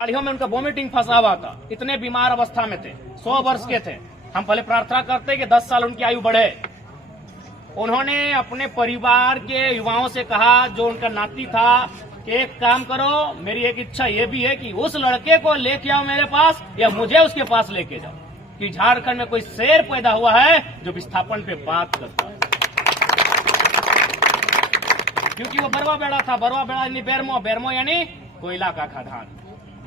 गाड़ियों में उनका वोमिटिंग फंसा हुआ था, इतने बीमार अवस्था में थे, 100 वर्ष के थे। हम पहले प्रार्थना करते कि 10 साल उनकी आयु बढ़े। उन्होंने अपने परिवार के युवाओं से कहा, जो उनका नाती था, कि एक काम करो, मेरी एक इच्छा ये भी है कि उस लड़के को लेके आओ मेरे पास, या मुझे उसके पास लेके जाओ, कि झारखंड में कोई शेर पैदा हुआ है जो विस्थापन पे बात करता है। क्योंकि वो बरवा बेड़ा था, बरवा बेड़ा यानी बेरमो, बेरमो यानी कोयला का खदान।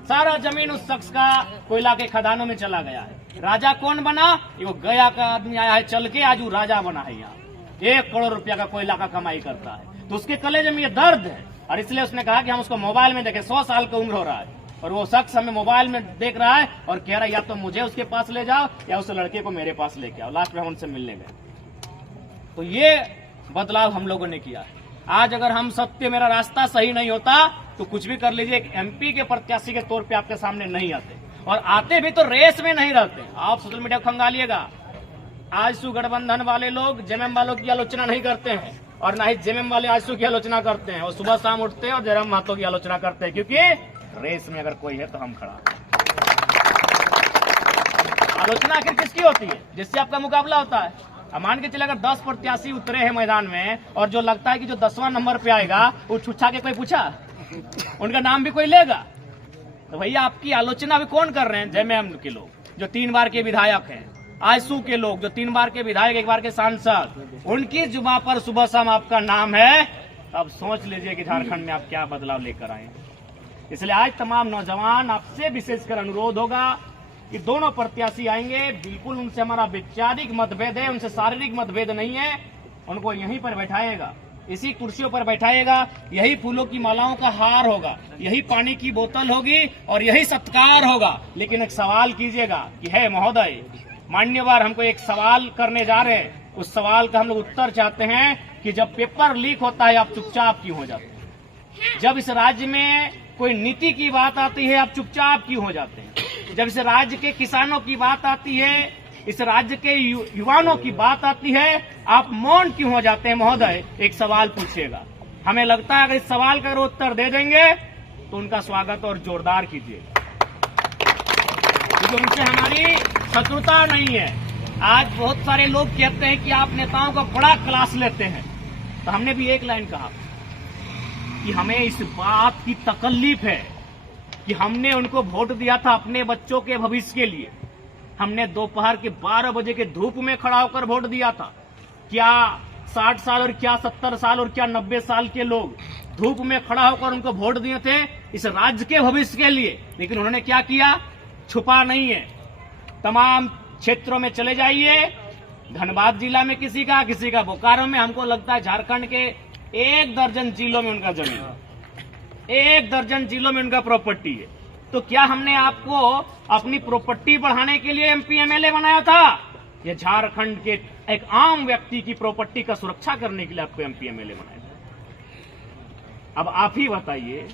सारा जमीन उस शख्स का कोयला के खदानों में चला गया है। राजा कौन बना? ये वो गया का आदमी आया है चल के, आज वो राजा बना है। यहाँ 1 करोड़ रुपया का कोयला का कमाई करता है। तो उसके कलेजे में ये दर्द है, और इसलिए उसने कहा कि हम उसको मोबाइल में देखें। 100 साल की उम्र हो रहा है और वो शख्स हमें मोबाइल में देख रहा है और कह रहा है या तो मुझे उसके पास ले जाओ या उस लड़के को मेरे पास लेके आओ। लास्ट में हम उनसे मिलने गए। तो ये बदलाव हम लोगों ने किया है। आज अगर हम सत्य, मेरा रास्ता सही नहीं होता तो कुछ भी कर लीजिए, एक एमपी के प्रत्याशी के तौर पे आपके सामने नहीं आते, और आते भी तो रेस में नहीं रहते। आप सोशल मीडिया को खंगालिएगा। आजसू गठबंधन वाले लोग जेएमएम वालों की आलोचना नहीं करते हैं, और ना ही जेएमएम वाले आजसू की आलोचना करते हैं। वो सुबह शाम उठते हैं और जयराम महतो की आलोचना करते हैं, क्योंकि रेस में अगर कोई है तो हम खड़ा। आलोचना आखिर किसकी होती है? जिससे आपका मुकाबला होता है। अब मान के चले, अगर 10 प्रत्याशी उतरे हैं मैदान में, और जो लगता है कि जो 10वां नंबर पे आएगा वो छुच्छा के कोई पूछा, उनका नाम भी कोई लेगा? तो भैया आपकी आलोचना भी कौन कर रहे हैं? जेएमएम के लोग, जो 3 बार के विधायक हैं, आजसू के लोग, जो 3 बार के विधायक, 1 बार के सांसद, उनकी जुबान पर सुबह शाम आपका नाम है। अब सोच लीजिए कि झारखंड में आप क्या बदलाव लेकर आए। इसलिए आज तमाम नौजवान आपसे विशेषकर अनुरोध होगा कि दोनों प्रत्याशी आएंगे, बिल्कुल उनसे हमारा वैचारिक मतभेद है, उनसे शारीरिक मतभेद नहीं है। उनको यहीं पर बैठाएगा, इसी कुर्सियों पर बैठाएगा, यही फूलों की मालाओं का हार होगा, यही पानी की बोतल होगी और यही सत्कार होगा। लेकिन एक सवाल कीजिएगा कि है महोदय, मान्यवर, हमको एक सवाल करने जा रहे हैं, उस सवाल का हम लोग उत्तर चाहते हैं कि जब पेपर लीक होता है आप चुपचाप क्यों हो जाते हैं? जब इस राज्य में कोई नीति की बात आती है आप चुपचाप क्यों हो जाते हैं? जब इस राज्य के किसानों की बात आती है, इस राज्य के युवाओं की बात आती है, आप मौन क्यों हो जाते हैं? महोदय, एक सवाल पूछिएगा। हमें लगता है अगर इस सवाल का उत्तर दे देंगे तो उनका स्वागत और जोरदार कीजिएगा, क्योंकि उनसे हमारी शत्रुता नहीं है। आज बहुत सारे लोग कहते हैं कि आप नेताओं का बड़ा क्लास लेते हैं, तो हमने भी एक लाइन कहा कि हमें इस बात की तकलीफ है कि हमने उनको वोट दिया था अपने बच्चों के भविष्य के लिए। हमने दोपहर के 12 बजे के धूप में खड़ा होकर वोट दिया था। क्या 60 साल और क्या 70 साल और क्या 90 साल के लोग धूप में खड़ा होकर उनको वोट दिए थे इस राज्य के भविष्य के लिए? लेकिन उन्होंने क्या किया? छुपा नहीं है। तमाम क्षेत्रों में चले जाइए, धनबाद जिला में किसी का बोकारो में, हमको लगता है झारखंड के 1 दर्जन जिलों में उनका जमीन, 1 दर्जन जिलों में उनका प्रॉपर्टी है। तो क्या हमने आपको अपनी प्रॉपर्टी बढ़ाने के लिए एमपी एमएलए बनाया था, या झारखंड के एक आम व्यक्ति की प्रॉपर्टी का सुरक्षा करने के लिए आपको एमपी एमएलए बनाया था? अब आप ही बताइए।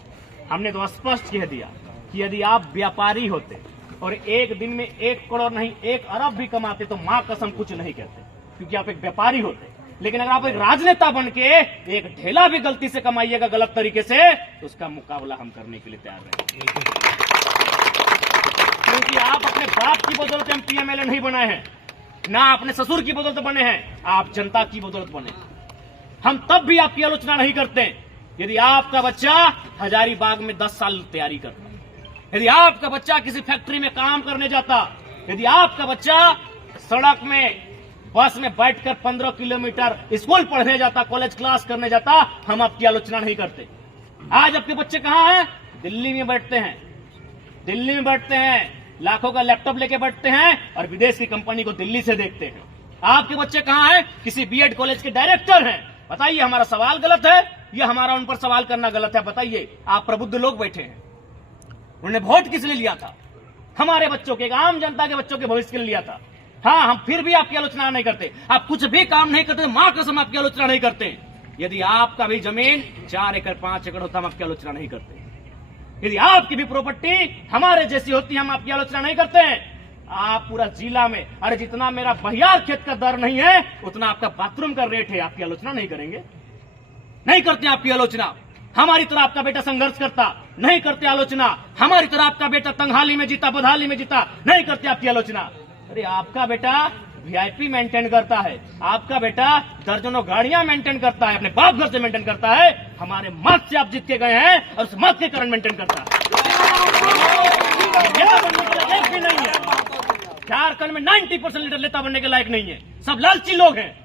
हमने तो स्पष्ट कह दिया कि यदि आप व्यापारी होते और एक दिन में 1 करोड़ नहीं 1 अरब भी कमाते तो मां कसम कुछ नहीं कहते, क्योंकि आप एक व्यापारी होते। लेकिन अगर आप एक राजनेता बन के एक ढेला भी गलती से कमाइएगा गलत तरीके से, तो उसका मुकाबला हम करने के लिए तैयार हैं। क्योंकि आप अपने बाप की बदौलत एमपी एमएलए नहीं बने हैं, ना अपने ससुर की बदौलत बने हैं, आप जनता की बदौलत बने। हम तब भी आपकी आलोचना नहीं करते यदि आपका बच्चा हजारीबाग में 10 साल तैयारी करता, यदि आपका बच्चा किसी फैक्ट्री में काम करने जाता, यदि आपका बच्चा सड़क में बस में बैठकर 15 किलोमीटर स्कूल पढ़ने जाता, कॉलेज क्लास करने जाता, हम आपकी आलोचना नहीं करते। आज आपके बच्चे कहां हैं? दिल्ली में बैठते हैं, दिल्ली में बैठते हैं, लाखों का लैपटॉप लेके बैठते हैं और विदेश की कंपनी को दिल्ली से देखते हैं। आपके बच्चे कहां हैं? किसी बीएड कॉलेज के डायरेक्टर हैं। बताइए, हमारा सवाल गलत है या हमारा उन पर सवाल करना गलत है? बताइए। आप प्रबुद्ध लोग बैठे हैं, उन्होंने वोट किस लिए लिया था? हमारे बच्चों के, आम जनता के बच्चों के भविष्य के लिए लिया था। हाँ, हम फिर भी आपकी आलोचना नहीं करते। आप कुछ भी काम नहीं करते, मां कसम आपकी आलोचना नहीं करते। यदि आपका भी जमीन 4 एकड़ 5 एकड़ होता, हम आपकी आलोचना नहीं करते। यदि आपकी भी प्रॉपर्टी हमारे जैसी होती, हम आपकी आलोचना नहीं करते हैं। आप पूरा जिला में, अरे जितना मेरा बहियार खेत का दर नहीं है उतना आपका बाथरूम का रेट है, आपकी आलोचना नहीं करेंगे, नहीं करते आपकी आलोचना। हमारी तरह आपका बेटा संघर्ष करता, नहीं करते आलोचना। हमारी तरह आपका बेटा तंगहाली में जीता, बदहाली में जीता, नहीं करते आपकी आलोचना। अरे आपका बेटा वीआईपी मेंटेन करता है, आपका बेटा दर्जनों गाड़ियां मेंटेन करता है, अपने बाप घर से मेंटेन करता है। हमारे मत से आप जीत के गए हैं और उस मत के कारण मेंटेन करता है। लायक भी नहीं है। झारखंड में 90% लीडर नेता बनने के लायक नहीं है, सब लालची लोग हैं।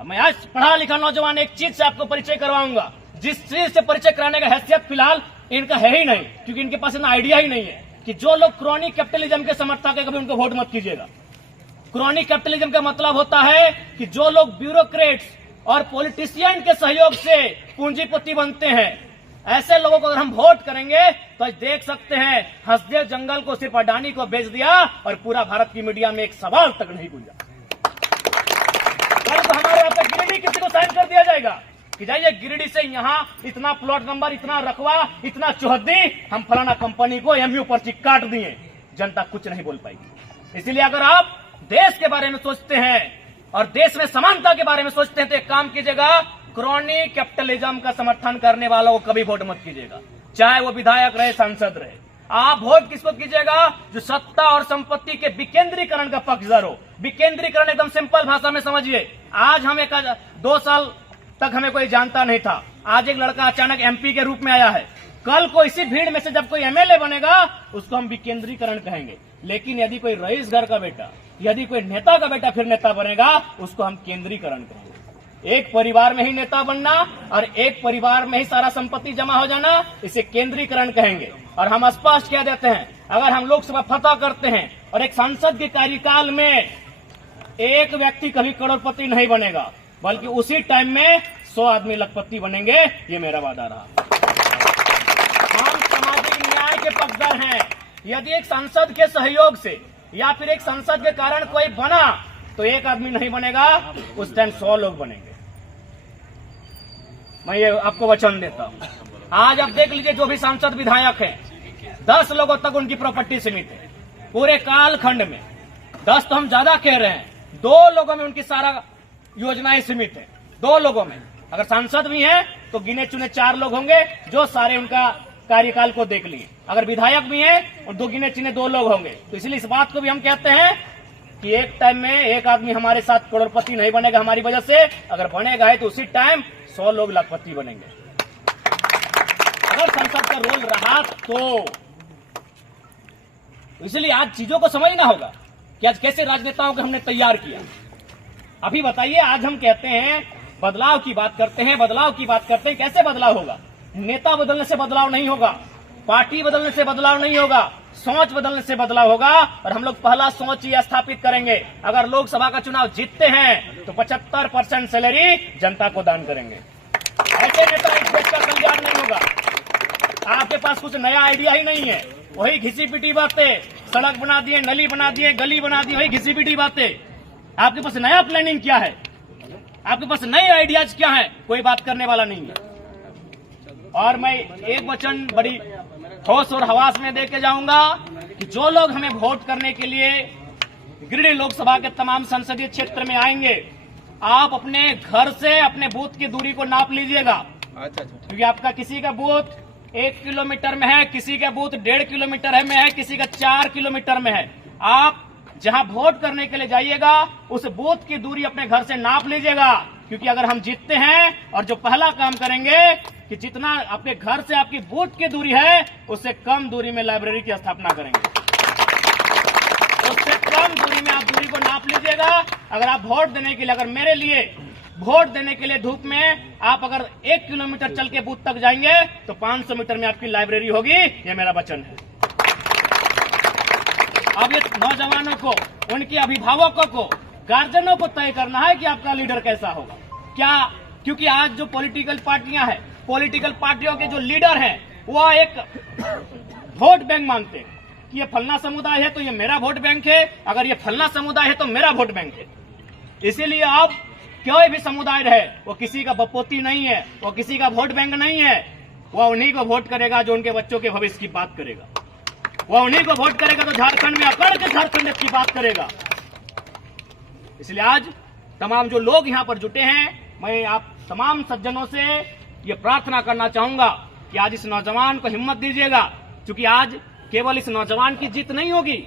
मैं आज पढ़ा लिखा नौजवान एक चीज से आपको परिचय करवाऊंगा, जिस चीज से परिचय कराने का हैसियत फिलहाल इनका है ही नहीं, क्योंकि इनके पास इतना आइडिया ही नहीं है कि जो लोग क्रॉनिक कैपिटलिज्म के समर्थक है, कभी उनको वोट मत कीजिएगा। क्रॉनिक कैपिटलिज्म का मतलब होता है कि जो लोग ब्यूरोक्रेट्स और पॉलिटिशियन के सहयोग से पूंजीपति बनते हैं, ऐसे लोगों को अगर हम वोट करेंगे तो आज देख सकते हैं हंसदेव जंगल को सिर्फ अडानी को बेच दिया और पूरा भारत की मीडिया में एक सवाल तक नहीं पूछा। कल तो हमारे यहाँ पे गिरिडीह किसी को साइन कर दिया जाएगा कि जाइए गिरिडीह से यहाँ इतना प्लॉट नंबर, इतना रकबा, इतना चौहद्दी, हम फलाना कंपनी को एमयू पर्ची काट दिए। जनता कुछ नहीं बोल पाएगी। इसलिए अगर आप देश के बारे में सोचते हैं और देश में समानता के बारे में सोचते हैं तो एक काम कीजिएगा, क्रॉनिक कैपिटलिज्म का समर्थन करने वालों को कभी वोट मत कीजिएगा, चाहे वो विधायक रहे, सांसद रहे। आप वोट किसको कीजिएगा? जो सत्ता और संपत्ति के विकेंद्रीकरण का पक्षधर हो। विकेंद्रीकरण एकदम सिंपल भाषा में समझिए। आज हम 2 साल तक हमें कोई जानता नहीं था, आज एक लड़का अचानक एमपी के रूप में आया है। कल को इसी भीड़ में से जब कोई एमएलए बनेगा उसको हम विकेंद्रीकरण कहेंगे। लेकिन यदि कोई रईस घर का बेटा, यदि कोई नेता का बेटा फिर नेता बनेगा, उसको हम केंद्रीकरण कहेंगे। एक परिवार में ही नेता बनना और एक परिवार में ही सारा संपत्ति जमा हो जाना, इसे केंद्रीकरण कहेंगे। और हम स्पष्ट कह देते हैं, अगर हम लोकसभा फतह करते हैं और एक सांसद के कार्यकाल में एक व्यक्ति कभी करोड़पति नहीं बनेगा, बल्कि उसी टाइम में 100 आदमी लखपति बनेंगे, ये मेरा वादा रहा। हम सामाजिक न्याय के पक्षधर हैं। यदि एक सांसद के सहयोग से या फिर एक सांसद के कारण कोई बना तो एक आदमी नहीं बनेगा, उस टाइम 100 लोग बनेंगे। मैं ये आपको वचन देता हूं। आज आप देख लीजिए, जो भी सांसद विधायक हैं, 10 लोगों तक उनकी प्रॉपर्टी सीमित है पूरे कालखंड में। 10 तो हम ज्यादा कह रहे हैं, 2 लोगों में उनकी सारा योजनाएं सीमित है। 2 लोगों में, अगर सांसद भी हैं तो गिने चुने 4 लोग होंगे जो सारे उनका कार्यकाल को देख लिए। अगर विधायक भी हैं और 2 गिने चुने 2 लोग होंगे। तो इसलिए इस बात को भी हम कहते हैं कि एक टाइम में एक आदमी हमारे साथ करोड़पति नहीं बनेगा हमारी वजह से। अगर बनेगा है तो उसी टाइम 100 लोग लाखपति बनेंगे, अगर संसद का रोल रहा तो। इसलिए आज चीजों को समझना होगा कि आज कैसे राजनेताओं को हमने तैयार किया। अभी बताइए, आज हम कहते हैं बदलाव की बात करते हैं, बदलाव की बात करते हैं, कैसे बदलाव होगा? नेता बदलने से बदलाव नहीं होगा, पार्टी बदलने से बदलाव नहीं होगा, सोच बदलने से बदलाव होगा। और हम लोग पहला सोच ये स्थापित करेंगे, अगर लोकसभा का चुनाव जीतते हैं तो 75% सैलरी जनता को दान करेंगे। ऐसे नेता इस देश का कल्याण नहीं होगा। आपके पास कुछ नया आइडिया ही नहीं है, वही घिसी पिटी बातें, सड़क बना दिए, नली बना दिए, गली बना दी, वही घिसी पिटी बातें। आपके पास नया प्लानिंग क्या है? आपके पास नए आइडियाज क्या है? कोई बात करने वाला नहीं है। और मैं एक वचन बड़ी होश और हवास में देके जाऊंगा कि जो लोग हमें वोट करने के लिए गिरिडीह लोकसभा के तमाम संसदीय क्षेत्र में आएंगे, आप अपने घर से अपने बूथ की दूरी को नाप लीजिएगा। क्योंकि आपका किसी का बूथ 1 किलोमीटर में है, किसी का बूथ 1.5 किलोमीटर में है, किसी का 4 किलोमीटर में है। आप जहां वोट करने के लिए जाइएगा उस बूथ की दूरी अपने घर से नाप लीजिएगा। क्योंकि अगर हम जीतते हैं और जो पहला काम करेंगे कि जितना आपके घर से आपकी बूथ की दूरी है उससे कम दूरी में लाइब्रेरी की स्थापना करेंगे। उससे कम दूरी में आप दूरी को नाप लीजिएगा। अगर आप वोट देने के लिए, अगर मेरे लिए वोट देने के लिए धूप में आप अगर 1 किलोमीटर चल के बूथ तक जाएंगे तो 500 मीटर में आपकी लाइब्रेरी होगी, ये मेरा वचन है। अब ये नौजवानों को, उनके अभिभावकों को, गार्जियनों को तय करना है कि आपका लीडर कैसा होगा क्या। क्योंकि आज जो पॉलिटिकल पार्टियां हैं, पॉलिटिकल पार्टियों के जो लीडर हैं, वो एक वोट बैंक मानते हैं कि ये फलना समुदाय है तो ये मेरा वोट बैंक है, अगर ये फलना समुदाय है तो मेरा वोट बैंक है। इसीलिए अब कोई भी समुदाय रहे, वो किसी का बपोती नहीं है, वो किसी का वोट बैंक नहीं है। वह उन्हीं को वोट करेगा जो उनके बच्चों के भविष्य की बात करेगा। वह उन्हीं को वोट करेगा तो झारखंड में अकड़ के झारखंड की बात करेगा। इसलिए आज तमाम जो लोग यहाँ पर जुटे हैं, मैं आप तमाम सज्जनों से ये प्रार्थना करना चाहूंगा कि आज इस नौजवान को हिम्मत दीजिएगा, क्योंकि आज केवल इस नौजवान की जीत नहीं होगी।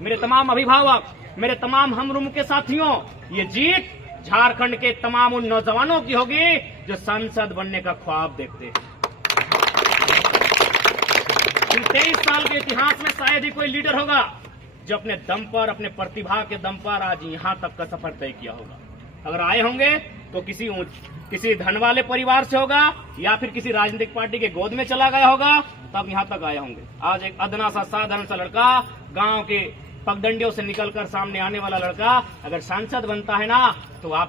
मेरे तमाम अभिभावक, मेरे तमाम हमरुम के साथियों, ये जीत झारखंड के तमाम उन नौजवानों की होगी जो सांसद बनने का ख्वाब देखते हैं। 23 साल के इतिहास में शायद ही कोई लीडर होगा जो अपने दम पर, अपने प्रतिभा के दम पर आज यहां तक का सफर तय किया होगा। अगर आए होंगे तो किसी धन वाले परिवार से होगा या फिर किसी राजनीतिक पार्टी के गोद में चला गया होगा, तब यहां तक आए होंगे। आज एक अदना सा साधारण सा लड़का, गांव के पगडंडियों से निकलकर सामने आने वाला लड़का अगर सांसद बनता है ना, तो आप